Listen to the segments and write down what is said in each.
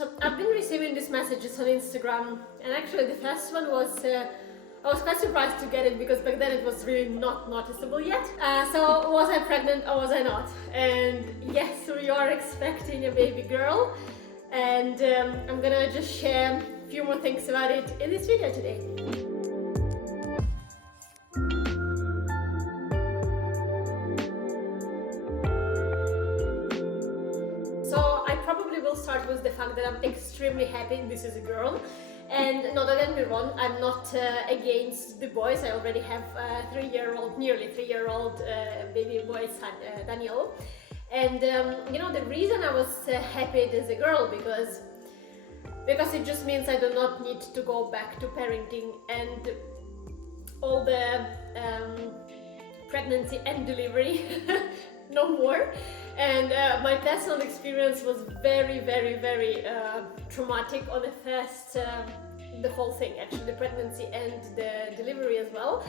So I've been receiving these messages on Instagram, and actually the first one was, I was quite surprised to get it because back then it was really not noticeable yet. So was I pregnant or was I not? And yes, we are expecting a baby girl, and I'm gonna just share a few more things about it in this video today. Will start with the fact that I'm extremely happy this is a girl, and no, don't get me wrong, I'm not against the boys. I already have nearly 3-year-old baby boy son, Daniel, and you know, the reason I was happy it is a girl because it just means I do not need to go back to parenting and all the pregnancy and delivery no more. And my personal experience was very traumatic on the first, the whole thing actually, the pregnancy and the delivery as well.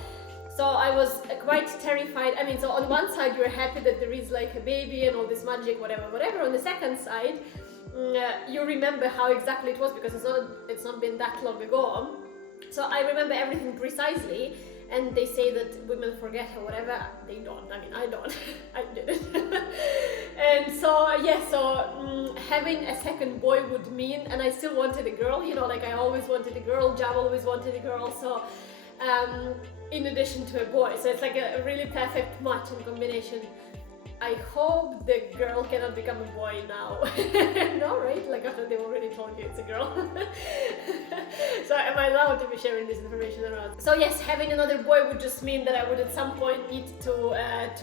So I was quite terrified. I mean, so on one side you're happy that there is like a baby and all this magic, whatever. On the second side, you remember how exactly it was because it's not been that long ago. So I remember everything precisely. And they say that women forget or whatever. They don't. I mean, I don't. I didn't. And so, yeah, having a second boy would mean, and I still wanted a girl, you know, like I always wanted a girl, Jab always wanted a girl, so in addition to a boy. So it's like a really perfect match and combination. I hope the girl cannot become a boy now. No, right? Like after they've already told you it's a girl. So am I allowed to be sharing this information around? So yes, having another boy would just mean that I would at some point need to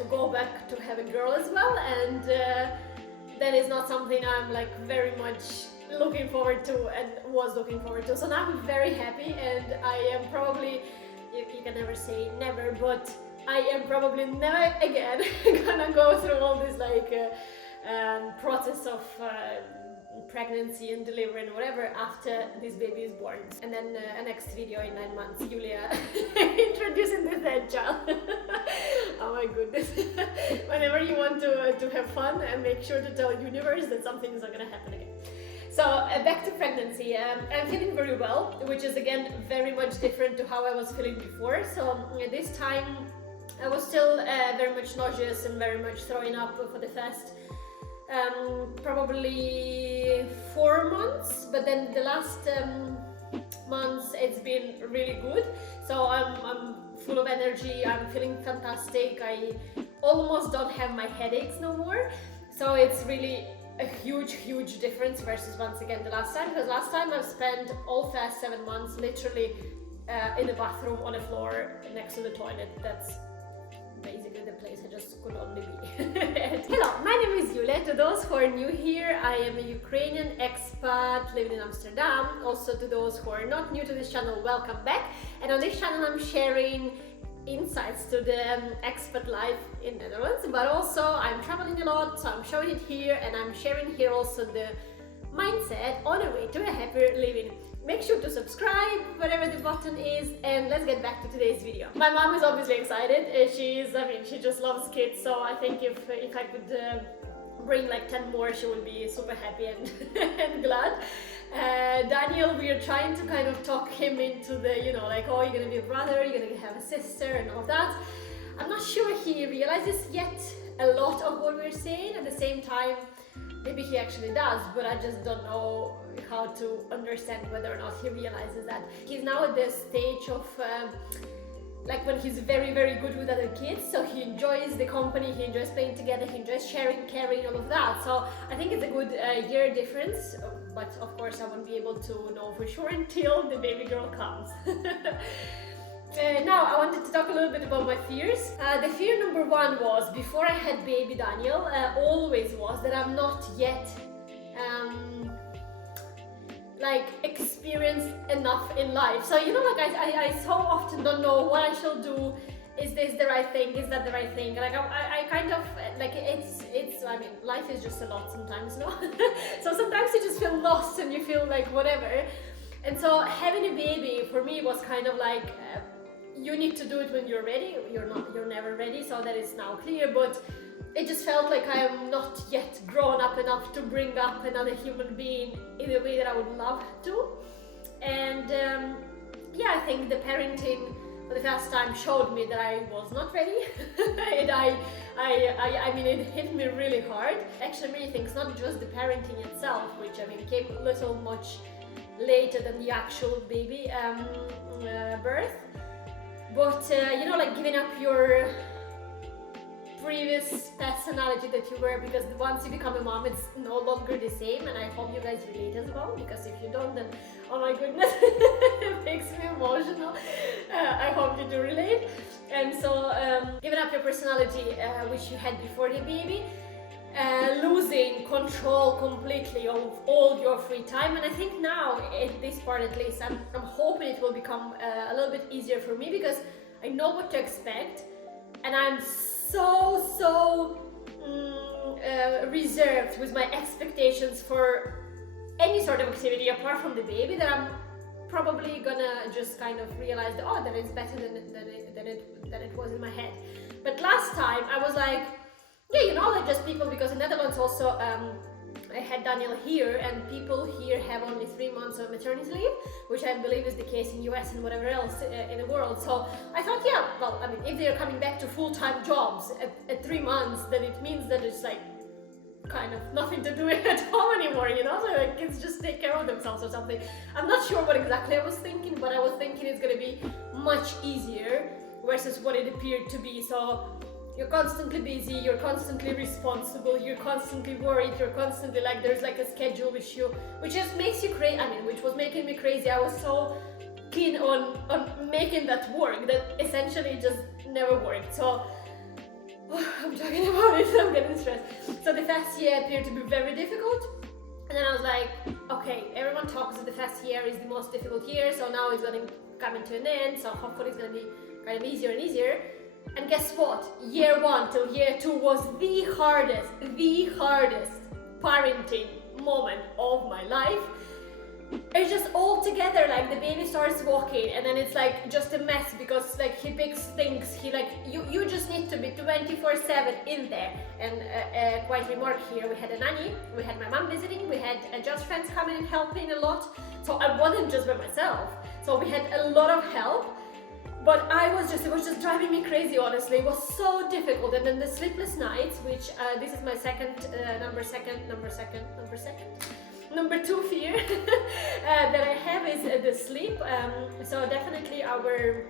go back to have a girl as well, and that is not something I'm like very much looking forward to and was looking forward to. So now I'm very happy, and I am probably, you can never say never, but I am probably never again gonna go through all this like process of pregnancy and delivery and whatever after this baby is born. And then a next video in 9 months, Julia introducing the third child. Oh my goodness. Whenever you want to have fun, make sure to tell the universe that something is not gonna happen again. So back to pregnancy. I'm feeling very well, which is again very much different to how I was feeling before. So this time I was still very much nauseous and very much throwing up for the first probably 4 months, but then the last months it's been really good. So I'm full of energy, I'm feeling fantastic, I almost don't have my headaches no more. So it's really a huge difference versus once again the last time, because last time I've spent all first 7 months literally in the bathroom on the floor next to the toilet. That's basically the place I just could only be. Hello, my name is Julia. To those who are new here, I am a Ukrainian expat living in Amsterdam. Also to those who are not new to this channel, welcome back. And on this channel I'm sharing insights to the expat life in Netherlands, but also I'm traveling a lot, so I'm showing it here, and I'm sharing here also the mindset on the way to a happier living. Make sure to subscribe, whatever the button is, and let's get back to today's video. My mom is obviously excited. She just loves kids, so I think if I could bring like 10 more, she would be super happy and, and glad. Daniel, we are trying to kind of talk him into the, you know, like, oh, you're gonna be a brother, you're gonna have a sister and all of that. I'm not sure he realizes yet a lot of what we're saying. At the same time, maybe he actually does, but I just don't know how to understand whether or not he realizes that. He's now at the stage of like when he's very good with other kids, so he enjoys the company, he enjoys playing together, he enjoys sharing, caring, all of that. So I think it's a good year difference, but of course I won't be able to know for sure until the baby girl comes. Now I wanted to talk a little bit about my fears. The fear number one was, before I had baby Daniel, always was that I'm not yet like experienced enough in life. So you know, like I so often don't know what I shall do. Is this the right thing? Is that the right thing? Like I kind of like it's I mean, life is just a lot sometimes, no? So sometimes you just feel lost and you feel like whatever. And so having a baby for me was kind of like you need to do it when you're ready. You're never ready, so that is now clear. But it just felt like I am not yet grown up enough to bring up another human being in a way that I would love to. And yeah, I think the parenting for the first time showed me that I was not ready. And I mean, it hit me really hard. Actually, many things, not just the parenting itself, which I mean came a little much later than the actual baby birth, but you know, like giving up your previous personality that you were, because once you become a mom, it's no longer the same. And I hope you guys relate as well, because if you don't, then oh my goodness, it makes me emotional. I hope you do relate. And so giving up your personality which you had before the baby, losing control completely of all your free time. And I think now, at this part at least, I'm hoping it will become a little bit easier for me, because I know what to expect, and I'm so reserved with my expectations for any sort of activity apart from the baby, that I'm probably gonna just kind of realize that, oh, that is better than it was in my head. But last time I was like, yeah, you know, like just people, because in Netherlands also I had Daniel here, and people here have only 3 months of maternity leave, which I believe is the case in US and whatever else in the world. So I thought, yeah, well, I mean, if they're coming back to full-time jobs at 3 months, then it means that it's like kind of nothing to do at home anymore, you know, so like kids just take care of themselves or something. I'm not sure what exactly I was thinking, but I was thinking it's gonna be much easier versus what it appeared to be. So you're constantly busy, you're constantly responsible, you're constantly worried, you're constantly like, there's like a schedule which just makes you crazy. I mean, which was making me crazy. I was so keen on making that work that essentially it just never worked. So I'm talking about it, I'm getting stressed. So the first year appeared to be very difficult, and then I was like, okay, everyone talks that the first year is the most difficult year, so now it's going to come to an end, so hopefully it's going to be kind of easier and easier. And guess what? Year 1 till year 2 was the hardest parenting moment of my life. It's just all together, like the baby starts walking and then it's like just a mess, because like he picks things, he like, you just need to be 24/7 in there. And quite remark here, we had a nanny, we had my mom visiting, we had just friends coming and helping a lot. So I wasn't just by myself, so we had a lot of help. But it was just driving me crazy, honestly. It was so difficult. And then the sleepless nights, which this is my number two fear that I have, is the sleep. So definitely our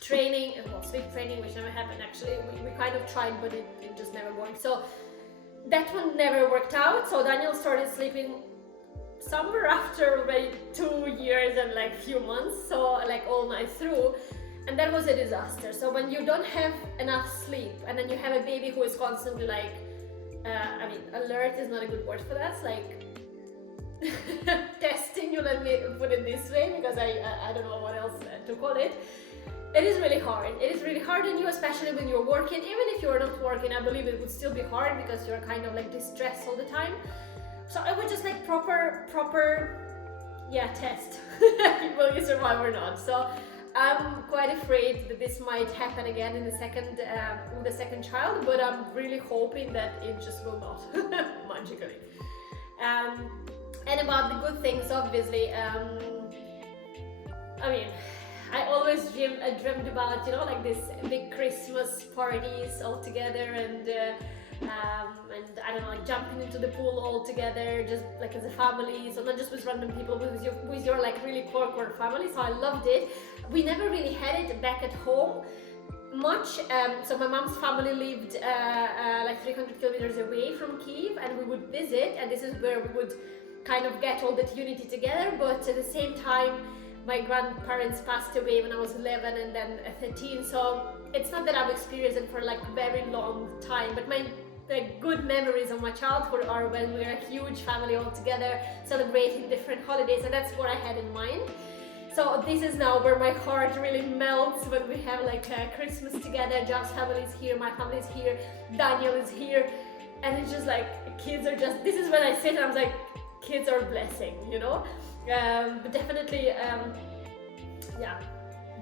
training, well, sleep training, which never happened actually. We kind of tried, but it just never worked. So that one never worked out. So Daniel started sleeping somewhere after like 2 years and like few months, so like all night through. And that was a disaster. So when you don't have enough sleep and then you have a baby who is constantly like, I mean, alert is not a good word for that, it's like testing you, let me put it this way, because I don't know what else to call it. It is really hard. It is really hard on you, especially when you're working. Even if you're not working, I believe it would still be hard, because you're kind of like distressed all the time. So I would just like proper, yeah, test will you survive or not. So I'm quite afraid that this might happen again in the second child, but I'm really hoping that it just will not magically. And about the good things, obviously, I mean, I always dreamed about, you know, like this big Christmas parties all together, and I don't know, like jumping into the pool all together, just like as a family, so not just with random people, but with your like really core family. So I loved it. We never really had it back at home much. So my mom's family lived like 300 kilometers away from Kyiv, and we would visit, and this is where we would kind of get all that unity together. But at the same time, my grandparents passed away when I was 11 and then 13, so it's not that I've experienced it for like a very long time, but my good memories of my childhood are when we were a huge family all together celebrating different holidays, and that's what I had in mind. So this is now where my heart really melts, when we have like Christmas together. Job's family is here, my family is here, Daniel is here, and it's just like kids are just, this is when I sit and I'm like, kids are a blessing, you know. But definitely, yeah,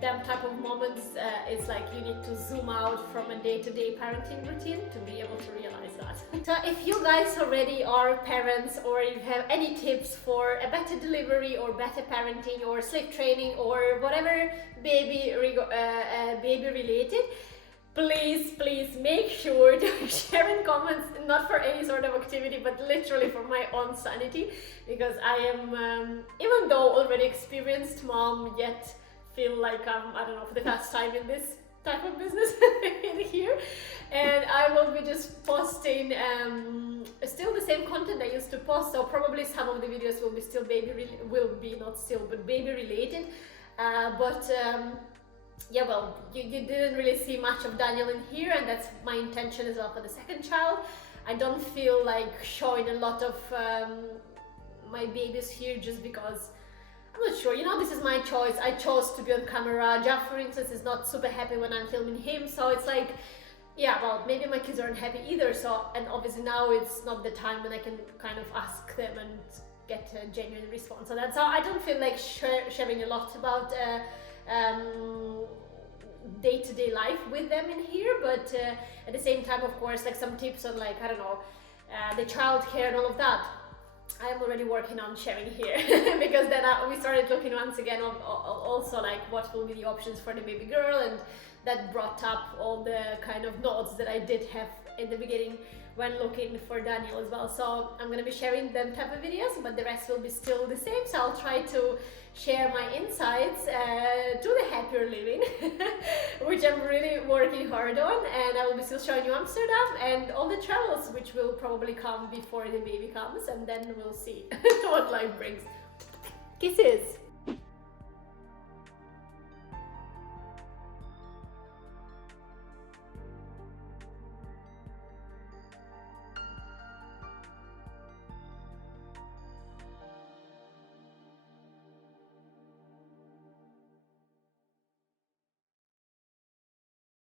them type of moments, it's like you need to zoom out from a day-to-day parenting routine to be able to realize that. So if you guys already are parents, or you have any tips for a better delivery or better parenting or sleep training or whatever baby related, please make sure to share in comments, not for any sort of activity, but literally for my own sanity, because I am, even though already experienced mom, yet feel like I'm, I don't know, for the first time in this type of business in here. And I will be just posting still the same content I used to post, so probably some of the videos will be still baby related, yeah, well, you didn't really see much of Daniel in here, and that's my intention as well for the second child. I don't feel like showing a lot of my babies here just because I'm not sure, you know, this is my choice. I chose to be on camera. Jeff, for instance, is not super happy when I'm filming him, so it's like, yeah, well, maybe my kids aren't happy either, so, and obviously now it's not the time when I can kind of ask them and get a genuine response on that. So I don't feel like sharing a lot about day-to-day life with them in here, but at the same time, of course, like some tips on, like, I don't know, the childcare and all of that, I am already working on sharing here because then we started looking once again on also like what will be the options for the baby girl, and that brought up all the kind of notes that I did have in the beginning when looking for Daniel as well. So I'm gonna be sharing them type of videos, but the rest will be still the same. So I'll try to share my insights to the happier living, which I'm really working hard on, and I will be still showing you Amsterdam and all the travels which will probably come before the baby comes, and then we'll see what life brings. Kisses!